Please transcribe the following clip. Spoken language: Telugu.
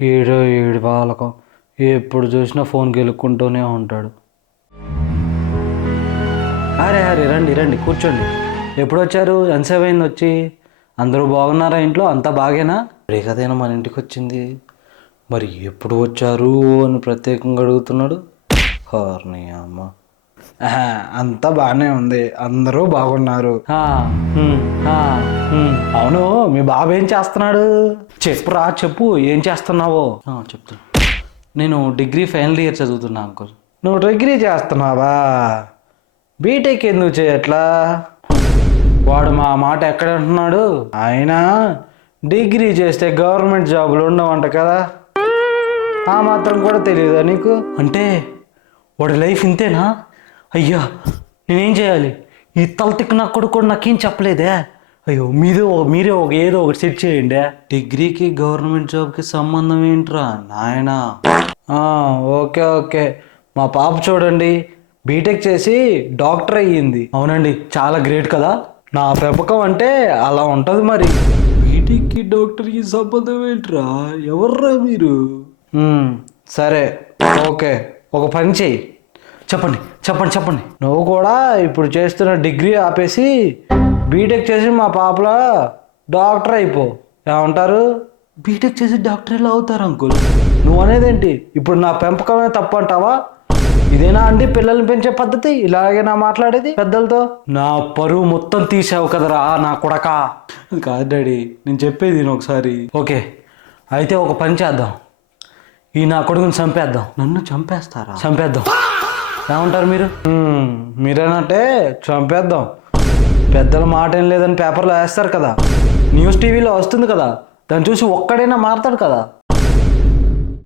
ఏడు బాలకం ఎప్పుడు చూసినా ఫోన్ గెలుక్కుంటూనే ఉంటాడు. అరే అరే రండి రండి కూర్చోండి. ఎప్పుడు వచ్చారు? ఎంతసేపు అయింది వచ్చి? అందరూ బాగున్నారా ఇంట్లో? అంతా బాగేనా? ఇప్పుడే కదైనా మన ఇంటికి వచ్చింది, మరి ఎప్పుడు వచ్చారు అని ప్రత్యేకంగా అడుగుతున్నాడు. హార్ని అమ్మ. అంతా బాగానే ఉంది, అందరూ బాగున్నారు. అవును, మీ బాబు ఏం చేస్తున్నాడు? చెప్పురా చెప్పు, ఏం చేస్తున్నావో? చెప్తున్నా. నేను డిగ్రీ ఫైనల్ ఇయర్ చదువుతున్నా అంకుల్. నువ్వు డిగ్రీ చేస్తున్నావా? బీటెక్ ఎందుకు చేయట్లా? వాడు మా మాట ఎక్కడ అంటున్నాడు? అయినా డిగ్రీ చేస్తే గవర్నమెంట్ జాబులు ఉండవంట కదా, ఆ మాత్రం కూడా తెలియదా నీకు? అంటే వాడి లైఫ్ ఇంతేనా? అయ్యా నేనేం చేయాలి? ఈ తలతిక్కు నా కొడుకు కూడా నాకేం చెప్పలేదే. అయ్యో మీరే ఏదో ఒకటి సెట్ చేయండి. డిగ్రీకి గవర్నమెంట్ జాబ్కి సంబంధం ఏంట్రా నాయనా? ఓకే ఓకే, మా పాప చూడండి బీటెక్ చేసి డాక్టర్ అయ్యింది. అవునండి, చాలా గ్రేట్ కదా. నా పెంపకం అంటే అలా ఉంటుంది మరి. బీటెక్కి డాక్టర్కి సంబంధం ఏంట్రా? ఎవర్రా మీరు? సరే ఓకే, ఒక పని చెయ్యి. చెప్పండి చెప్పండి చెప్పండి. నువ్వు కూడా ఇప్పుడు చేస్తున్న డిగ్రీ ఆపేసి బీటెక్ చేసి మా పాపలా డాక్టర్ అయిపో. ఏమంటారు? బీటెక్ చేసి డాక్టర్ ఎలా అవుతారు అంకుల్? నువ్వు అనేదేంటి? ఇప్పుడు నా పెంపకమే తప్పు అంటావా? ఇదేనా అండి పిల్లల్ని పెంచే పద్ధతి? ఇలాగేనా మాట్లాడేది పెద్దలతో? నా పరువు మొత్తం తీసావు కదరా నా కొడక. కాదు డాడీ, నేను చెప్పేది నేను ఒకసారి. ఓకే అయితే ఒక పని చేద్దాం, ఈ నా కొడుకుని చంపేద్దాం. నన్ను చంపేస్తారా? చంపేద్దాం. ఏమంటారు మీరు? మీరేనంటే చంపేద్దాం. పెద్దల మాట ఏం లేదని పేపర్లో వేస్తారు కదా, న్యూస్ టీవీలో వస్తుంది కదా, దాన్ని చూసి ఒక్కడైనా మారతాడు కదా.